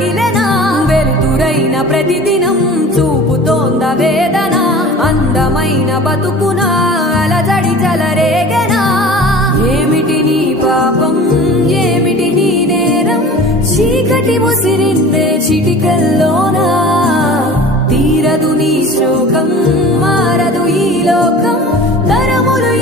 రగిలెనా వెలుతురైన ప్రతిదినం చూపుతోంద వేదన అందమైన బతుకున అలజడి చలరేగెనా ఏమిటి నీ పాపం ఏమిటి నీ నేరం చీకటి ముసిరిందే చిటికల్లోనా తీరదు నీ శోకం మారదు ఈ లోకం తరములు